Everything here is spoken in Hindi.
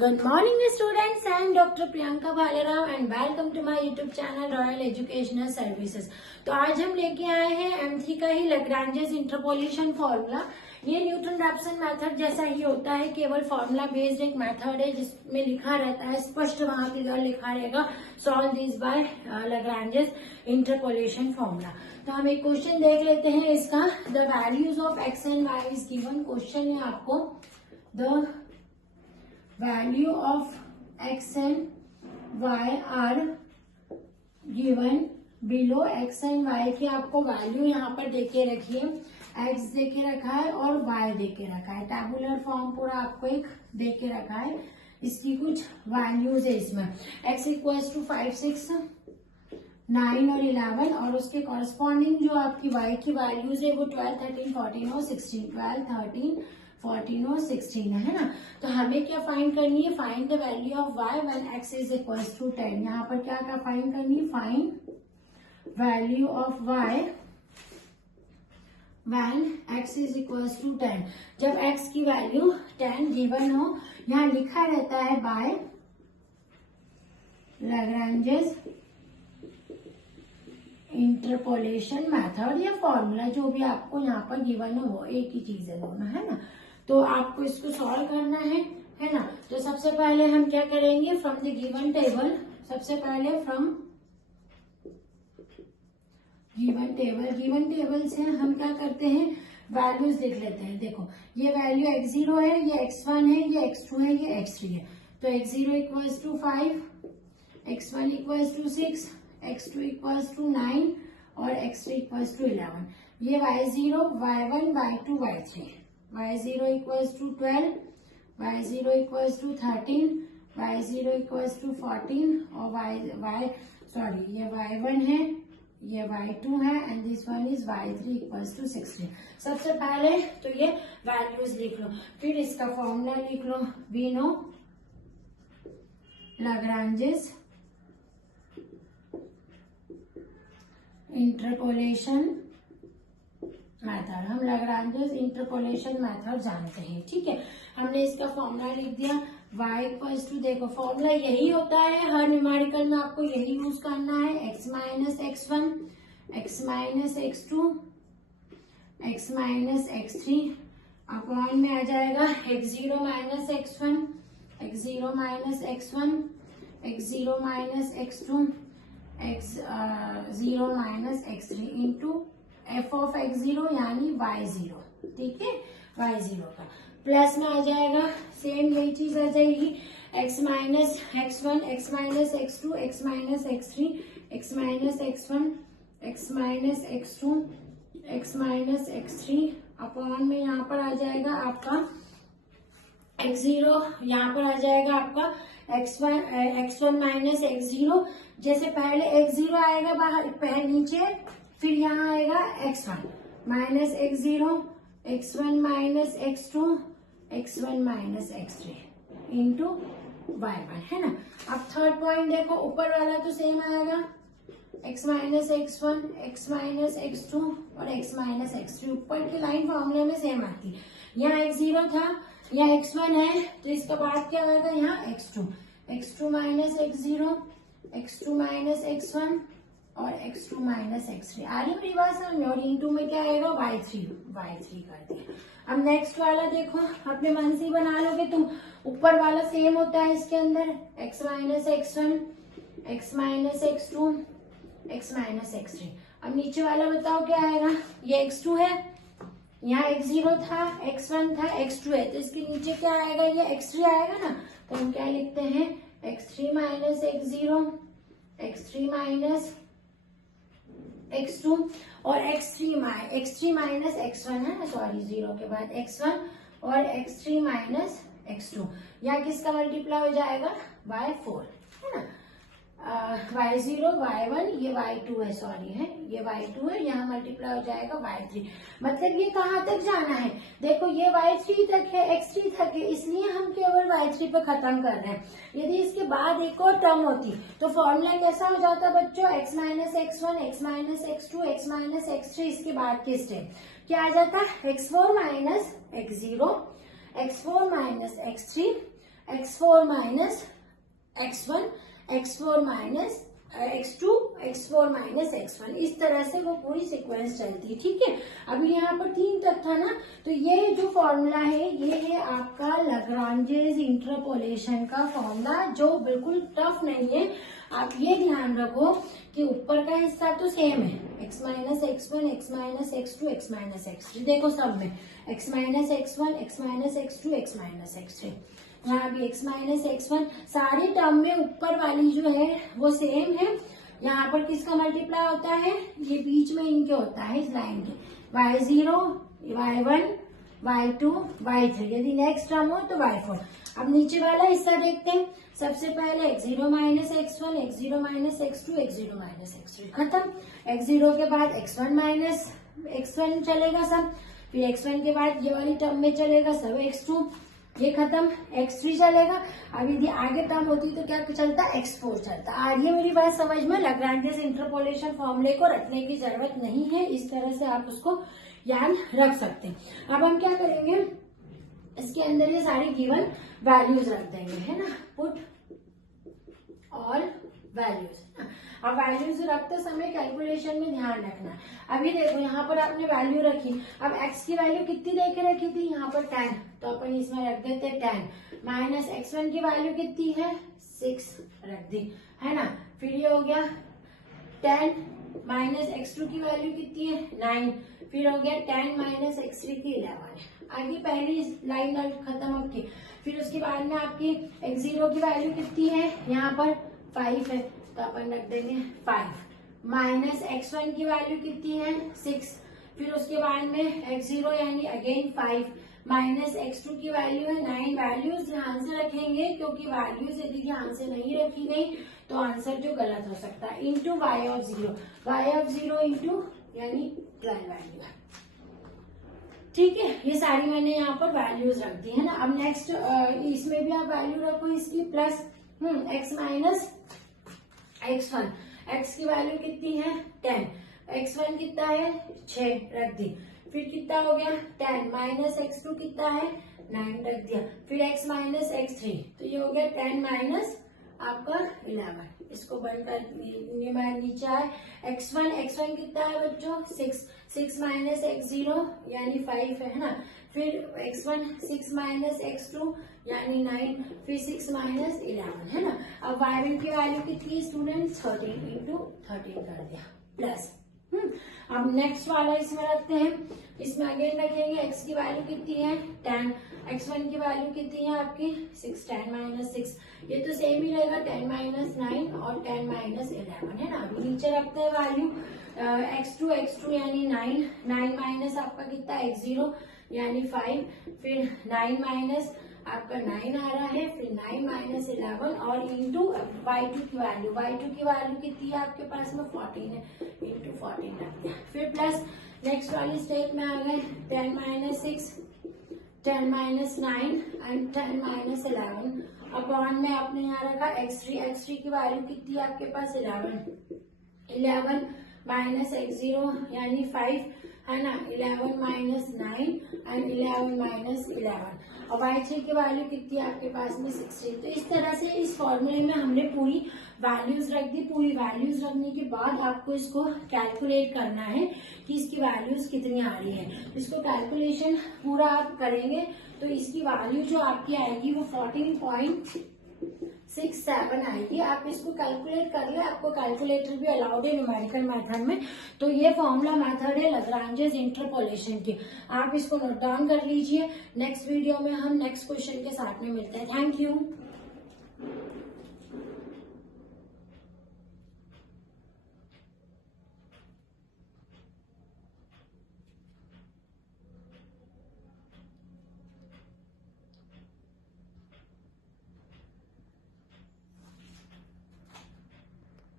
Good morning students, I am Dr. Priyanka Bhalerao and welcome to my YouTube channel Royal Educational Services। तो आज हम लेके आए हैं M3 का ही लैग्रेंजेस इंटरपोलेशन फॉर्मूला। ये न्यूटन रैप्सन मेथड जैसा ही होता है, केवल फॉर्मूला बेस्ड एक मेथड है जिसमें लिखा रहता है, स्पष्ट वहां की तरह लिखा रहेगा solve this by Lagrange's interpolation formula. तो हम एक क्वेश्चन देख लेते हैं इसका। The values of x and y is given. Question है आपको the value of x and y are given below। x and y की आपको वैल्यू यहाँ पर देके रखिए, x देके रखा है और y देके रखा है, टेबुलर फॉर्म पूरा आपको एक देके रखा है। इसकी कुछ वैल्यूज है इसमें, x इक्वल्स टू 5, 6, 9 और 11 और उसके कॉरस्पॉन्डिंग जो आपकी y की वैल्यूज है वो 12, 13, 14 और 16, 12, 13, 14 और 16 है ना। तो हमें क्या फाइंड करनी है, find the value of y when x is equals to 10। यहाँ पर क्या क्या फाइंड करनी है, find value of y when x is equals to 10। जब x की वैल्यू 10 गिवन हो, यहाँ लिखा रहता है बाय लैग्रेंजेस इंटरपोलेशन मेथड या फॉर्मूला, जो भी आपको यहाँ पर गिवन हो वो एक ही चीज है दोनों, है ना। तो आपको इसको सॉल्व करना है ना। तो सबसे पहले हम क्या करेंगे, फ्रॉम द गिवन टेबल, सबसे पहले फ्रॉम गिवन टेबल से हम क्या करते हैं, वैल्यूज लिख लेते हैं। देखो ये वैल्यू x0 है, ये x1 है, ये x2 है, ये x3 है। तो x0 equals to 5, x1 equals to 6, x2 equals to 9 और x3 इक्वल्स टू 11। ये y0, y1, y2, y3, y0 equals to 12, y0 equals to 13, y0 equals to 14 और ये y1 है, ये y2 है and this one is y3 equals to 16। सबसे पहले तो ये वैल्यूज लिख लो, फिर इसका फॉर्मूला लिख लो। We know Lagrange's interpolation method, हम लैग्रेंजेस इंटरपोलेशन मेथड जानते हैं, ठीक है। हमने इसका फॉर्मूला लिख दिया y इक्वल्स टू, देखो फॉर्मूला यही होता है हर न्यूमेरिकल में, आपको यही यूज करना है। x minus x1, x minus x2, x minus x3 upon में आ जाएगा x0 minus x1, x0 minus x1, x0 minus x2, x0 minus x3 into f of x0 यानी y0, ठीक है। y0 का प्लस में आ जाएगा, सेम यही चीज आ जाएगी, x minus x1, x minus x2, x minus x3, x minus x1, x minus x2, x minus x3 upon में यहाँ पर आ जाएगा आपका x0, यहाँ पर आ जाएगा आपका x1 माइनस x0। जैसे पहले x0 आएगा बाहर नीचे, फिर यहाँ आएगा x1 minus x0, x1 minus x2, x1 minus x3 into y1, है ना। अब थर्ड पॉइंट देखो, ऊपर वाला तो सेम आएगा, x minus x1, x minus x2 और x माइनस x3, ऊपर की लाइन फॉर्मूले में सेम आती है। यहाँ x0 था, यहाँ x1 है, तो इसका बाद क्या आएगा, यहाँ x2 minus x0, x2 minus x1 और x2 माइनस x3। आ रही मेरी बात समझ में। और इंटू में क्या आएगा, y3 कर दिया। अब नेक्स्ट वाला देखो, अपने मन से ही बना लोगे तुम, ऊपर वाला सेम होता है इसके अंदर, x minus x1, x minus x2, x minus x3। अब नीचे वाला बताओ क्या आएगा, ये x2 है, यहाँ x0 था, x1 था, x2 है, तो इसके नीचे क्या आएगा, ये x3 आएगा ना। तो हम क्या लिखते हैं, x3 minus x0, x3 minus x2 और x3 माइनस x1 है ना, सॉरी 0 के बाद x1 और x3 माइनस x2। यहाँ किसका मल्टीप्लाई हो जाएगा, y4, है ना। y0, y1, ये y2 है, सॉरी है ये y2 है, यहाँ मल्टीप्लाई हो जाएगा y3। मतलब ये कहाँ तक जाना है, देखो ये y3 तक है, x3 तक है, इसलिए हम केवल y3 पे खत्म कर रहे हैं। यदि इसके बाद एक और टर्म होती तो फॉर्मूला कैसा हो जाता बच्चों, x minus x1, x minus x2, x minus x3, इसके बाद के स्टेप क्या आ जाता, x4 minus x0, x4 minus x3, x4 minus x1, x4 minus x2, x4 minus x1, इस तरह से वो पूरी सीक्वेंस चलती है। ठीक है, अभी यहाँ पर 3 तक था ना, तो ये जो फॉर्मूला है ये है आपका लाग्रांजेस इंटरपोलेशन का फॉर्मूला, जो बिल्कुल टफ नहीं है। आप ये ध्यान रखो कि ऊपर का हिस्सा तो सेम है, x minus x1, x minus x2, x minus x3, देखो सब में x minus x1, x minus x2, x minus x3, यहाँ भी x माइनस x1, सारी टर्म में ऊपर वाली जो है वो सेम है। यहाँ पर किसका मल्टीप्लाई होता है, ये बीच में इनके होता है इस लाइन के, y0, y1, y2, y3, यदि नेक्स्ट टर्म हो तो y4। अब नीचे वाला हिस्सा देखते हैं। सबसे पहले x0 minus x1, x0 minus x2, x0 minus x3, खत्म। x0 के बाद x1 माइनस x1 चलेगा सब, फिर x1 के बाद ये वाली टर्म में चलेगा सब x2, ये खत्म, x3 चलेगा। अब यदि आगे टर्म होती तो क्या चलता, x4 चलता। आ रही है मेरी बात समझ में? लाग्रांजेस इंटरपोलेशन फॉर्मूले को रटने की जरूरत नहीं है, इस तरह से आप उसको याद रख सकते हैं। अब हम क्या करेंगे, इसके अंदर ये सारी गिवन वैल्यूज रख देंगे, है ना, पुट और वैल्यूज। अब वैल्यूज रखते समय कैलकुलेशन में ध्यान रखना। अभी देखो यहाँ पर आपने वैल्यू रखी, अब x की वैल्यू कितनी दे के रखी थी, यहाँ पर 10, तो अपन इसमें रख देते 10 माइनस x1 की वैल्यू कितनी है 6 रख दी, है ना। फिर ये हो गया 10 माइनस x2 की वैल्यू कितनी है 9, फिर हो गया 10 माइनस x3 की 11। आगे पहली लाइन खत्म आपकी। फिर उसके बाद में आपकी x0 की वैल्यू कितनी है, यहाँ पर 5 है, तो अपन रख देंगे 5 माइनस x1 की वैल्यू कितनी है 6, फिर उसके बाद में x0 यानी अगेन 5 माइनस x2 की वैल्यू है 9। वैल्यूज ध्यान से रखेंगे, क्योंकि वैल्यूज यदि ध्यान से नहीं रखी गई तो आंसर जो गलत हो सकता है। इंटू y ऑफ 0 इंटू यानी 12 वैल्यू है। ठीक है, ये सारी मैंने यहाँ पर वैल्यूज रख दी है ना। अब नेक्स्ट इसमें भी आप वैल्यू रखो इसकी, plus x minus x1, x की वैल्यू कितनी है 10, x1 कितना है 6 रख दी, फिर कितना हो गया 10 माइनस x2 कितना है 9 रख दिया, फिर x माइनस x3, तो ये हो गया 10 माइनस आपका 11। इसको बंद कर, नीचे आए x1 कितना है बच्चों 6 माइनस x0 यानी 5 है ना, फिर x1 6 माइनस x2 यानी 9, फिर 6 माइनस 11, है ना। अब y1 की वैल्यू कितनी स्टूडेंट्स 13 इंटू 13 कर दिया, प्लस अब नेक्स्ट वाला इसमें रखते हैं। इसमें अगेन रखेंगे x की वैल्यू कितनी है 10, x1 की वैल्यू कितनी है आपकी 6, 10 माइनस 6, ये तो सेम ही रहेगा 10 माइनस 9 और 10 माइनस 11, है ना। अभी नीचे रखते हैं वैल्यू x2 यानी 9 माइनस आपका कितना x0 यानी 5, फिर 9 माइनस आपका 9 आ रहा है, फिर 9 माइनस 11 और इंटू y2 की वैल्यू कितनी है आपके पास में 14 है, इंटू 14 रख दिया, फिर प्लस नेक्स्ट वाली स्टेप में आ गए 10 minus 6, 10 minus 9 and 10 minus 11 upon में आपने यहाँ रखा x3 की वैल्यू कितनी है आपके पास 11 माइनस x0 यानी 5, है ना, 11 माइनस 9 एंड 11 माइनस 11 और y3 की वैल्यू कितनी है आपके पास में 16। तो इस तरह से इस फॉर्मूले में हमने पूरी वैल्यूज रख दी। पूरी वैल्यूज रखने के बाद आपको इसको कैलकुलेट करना है कि इसकी वैल्यूज कितनी आ रही है। इसको कैलकुलेशन पूरा आप करेंगे तो इसकी वैल्यू जो आपकी आएगी वो 14.67 आएगी। आप इसको कैलकुलेट कर ले, आपको कैलकुलेटर भी अलाउड है न्यूमेरिकल मेथड में। तो ये फॉर्मूला मेथड है लाग्रांजेस इंटरपोलेशन की, आप इसको नोट डाउन कर लीजिए। नेक्स्ट वीडियो में हम नेक्स्ट क्वेश्चन के साथ में मिलते हैं। Thank you.